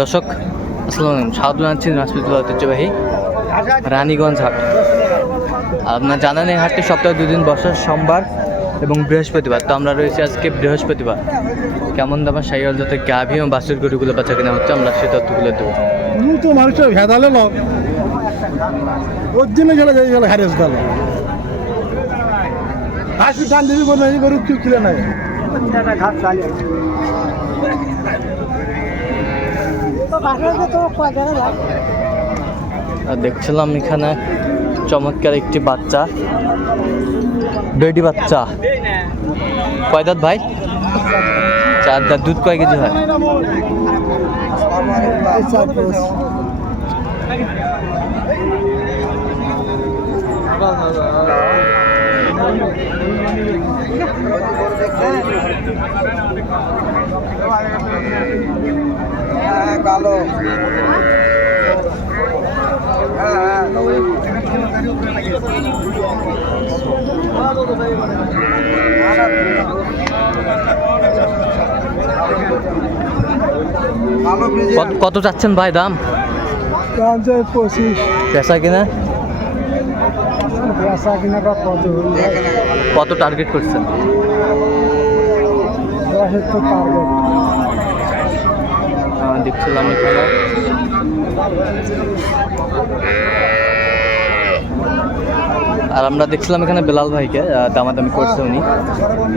দর্শক, আসসালামু আলাইকুম। স্বাগত জানাচ্ছি নাসপিতুল ঐতিহ্যবাহী রানীগঞ্জ হাট। আপনার জানেন এই হাটটি সপ্তাহে দুদিন বসার সোমবার এবং বৃহস্পতিবার। তো আমরা রয়েছি আজকে বৃহস্পতিবার। কেমন দামা সাইয়াল যাতে গাভী এবং বাসুর গরুগুলো বাচ্চা কেনা হচ্ছে, আমরা সেই তথ্যগুলো দেবো। তো মানুষের ভেদালে ওর জন্য গেলে যাই গেলে টান দিবি গরু কিনে নাই দেখছিলাম এখানে চমৎকার একটি বাচ্চা। বেডি বাচ্চা। কয় দাঁত ভাই? চার দাঁত, দুধ কয় কেজি হয়? কালো। কত- কত চাচ্ছেন ভাই দাম? পঁচিশ। পেশা কিনা? পেঁচা কিনা কত? কত টার্গেট করছেন? দেখছিলাম এখানে। আর আমরা দেখছিলাম এখানে বেলাল ভাইকে দামাদামি করছে উনি।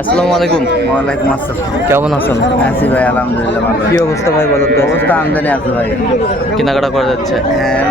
আসসালামু আলাইকুম। ওয়ালাইকুম আসসালাম। কেমন আছেন? আছি ভাই আলহামদুলিল্লাহ ভালো কি অবস্থা ভাই বলো তো? অবস্থা আমদানি আছে ভাই। কেনাকাটা করা যাচ্ছে? হ্যাঁ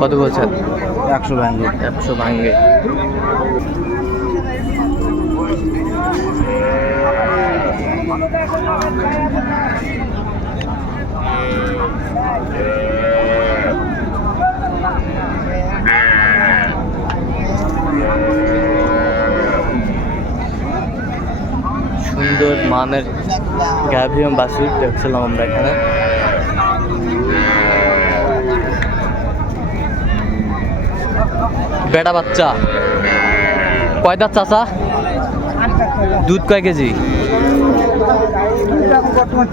কত বলছেন? একশো ভাঙ্গি। একশো ভাঙ্গে। সুন্দর মানের গাভী এবং বাছুর দেখছিলাম আমরা এখানে। বেটা বাচ্চা। কয় দাঁত চাচা? দুধ কয় কেজি?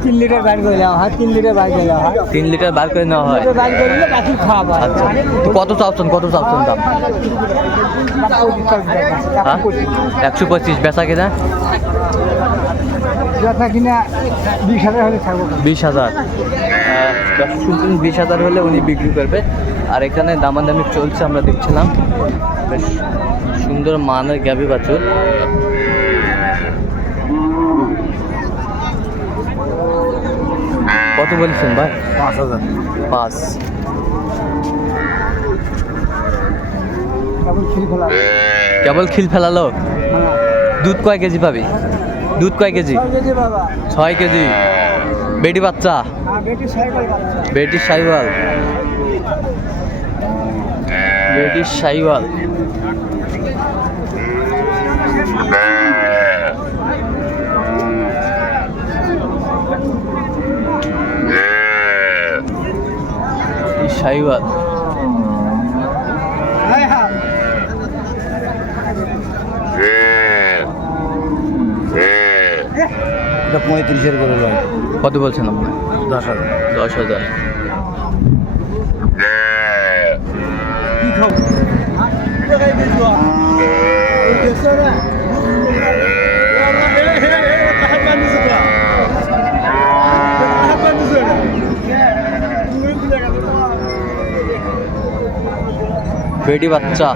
তিন লিটার বাইর করে দেওয়া হয় তিন লিটার করে হয়। তিন লিটার বার করে নেওয়া হয়। বাইর করে দিলে বাকি খাওয়া আচ্ছা। কত চাচ্ছেন কত চাচ্ছেন দাম? হ্যাঁ? একশো পঁচিশ। বেচা কিনা? যথা কিনা বিশ হাজার হলে থাকব বিশ হাজার। বিশ হাজার হলে উনি বিক্রি করবে। আর এখানে দামাদামি চলছে আমরা দেখছিলাম। বেশ সুন্দর মানের গ্যাবি বাছুর। কত বলছেন ভাই? পাঁচ হাজার। পাঁচ। কেবল খিল ফেলালো? দুধ কয় কেজি পাবি? দুধ কয় কেজি? ছয় কেজি বেটি বাচ্চা? হ্যাঁ বেটি সাইকেল। বেটি সাইওয়াল সাইওয়াল এটা পঁয়ত্রিশের করে কত বলছেন আপনার দশ হাজার। দশ হাজার। বেটি বাচ্চা।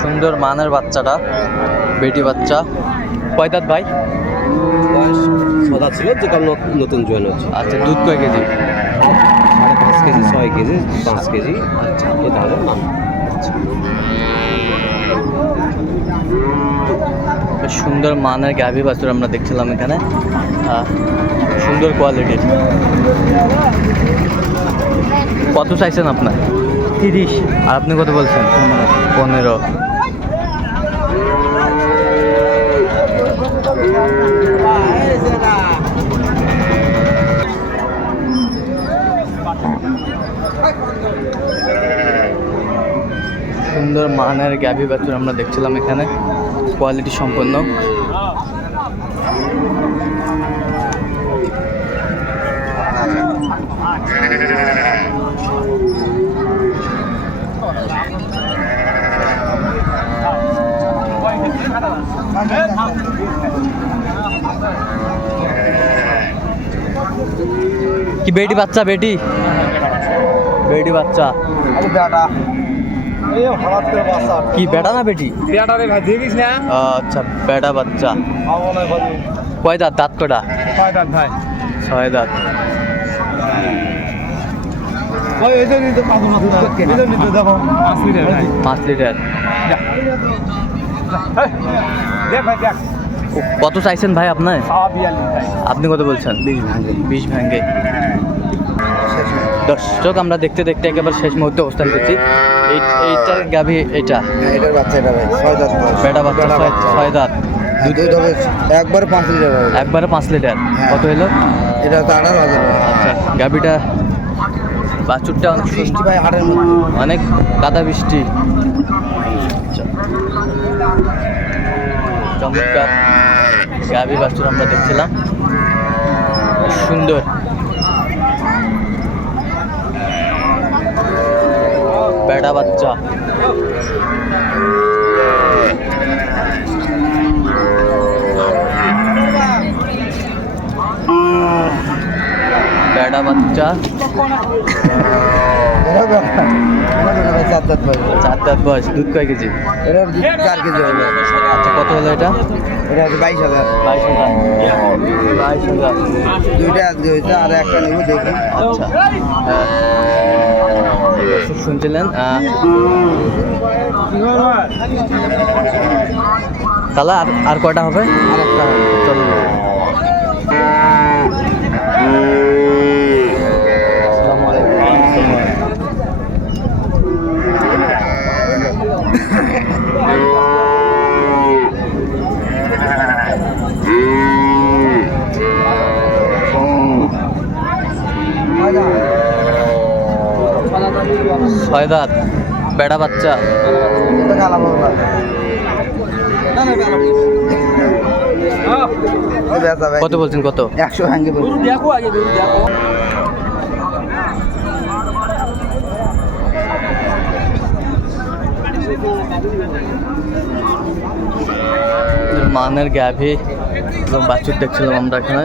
সুন্দর মানের বাচ্চাটা বেটি বাচ্চা। কয় দাঁত ভাই সাদা ছিল যে কারণ নতুন জয়েন হচ্ছে আচ্ছা দুধ কয় কেজি? সাড়ে পাঁচ কেজি ছয় কেজি পাঁচ কেজি। আচ্ছা এটা হলো নাম সুন্দর মানের গাভী বাছুর আমরা দেখছিলাম এখানে। সুন্দর কোয়ালিটির। কত চাইছেন আপনার? তিরিশ। আর আপনি কত বলছেন? পনেরো। মানের গ্যাভি বাছুর আমরা দেখছিলাম এখানে কোয়ালিটি সম্পন্ন। কি বেটি বাচ্চা বেটি? বেটি বাচ্চা। কি বেটা না বেটি? আচ্ছা বেটা বাচ্চা। কয় দাঁত? দাঁত কটা? ছয় দাঁত পাঁচ লিটার কত চাইছেন ভাই আপনার? আপনি কত বলছেন? বিশ ভাঙ্গে। বিশ ভাঙ্গে। দর্শক আমরা দেখতে দেখতে একেবারে শেষ মুহূর্তে অবস্থান করছি। এই এইটার গাভি এটা এটার বাচ্চা এটা ভাই ছয় দাঁত বেটা বাচ্চা ছয় দাঁত। দুধ হবে একবারে পাঁচ লিটার একবারে পাঁচ লিটার। হ্যাঁ। কত হলো এটা তো আঠারো হাজার আচ্ছা গাভিটা বাছুরটা অনেক বৃষ্টি ভাই হাটের অনেক কাদা বৃষ্টি। চমৎকার। গাভি বাছুর আমরা দেখছিলাম। সুন্দর। বেড়া বাচ্চা। বেড়া বাচ্চা। চার দাঁত বয়স দুধ কয় কেজি? এটা চার কেজি হবে আচ্ছা কত হলো এটা? এটা হচ্ছে বাইশ হাজার। বাইশ হাজার বাইশ হাজার দুইটা আজকে হয়েছে আর একটা নেব দেখি। আচ্ছা। শুনছিলেন তাহলে আর আর কয়টা হবে আর একটা হবে। ছয় বেড়া বাচ্চা। কত বলছেন কত? একশো মানের গাভি এবং বাছুর দেখছিলাম আমরা এখানে।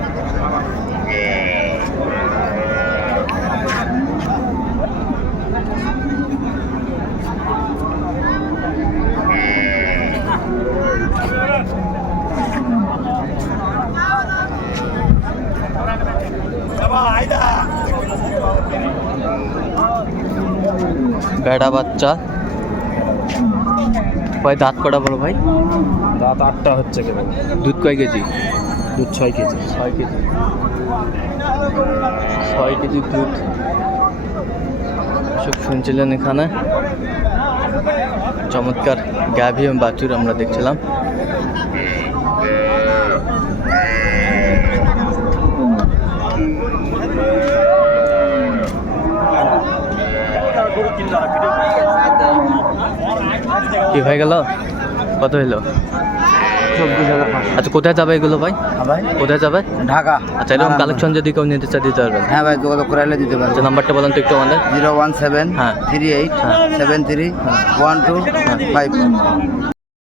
বেড়া বাচ্চা। কয় দাঁত কটা বলো ভাই? দাঁত আটটা হচ্ছে কেবল। দুধ কয় কেজি? দুধ ছয় কেজি। ছয় কেজি। ছয় কেজি দুধ। সব শুনছিলেন এখানে? চমৎকার। গাভী এবং বাছুর আমরা দেখছিলাম। কি হয়ে গেল? কত হইল? চব্বিশ হাজার আচ্ছা কোথায় যাবে এগুলো ভাই? হ্যাঁ ভাই। কোথায় যাবে? ঢাকা। আচ্ছা এরকম কালেকশন যদি কেউ নিতে চায় দিতে পারবেন। হ্যাঁ ভাই যোগাযোগ করাইলে দিতে পারবেন আচ্ছা নাম্বারটা বলেন তো একটু আমাদের। জিরো ওয়ান সেভেন হ্যাঁ। থ্রি এইট হ্যাঁ। Seven three one two five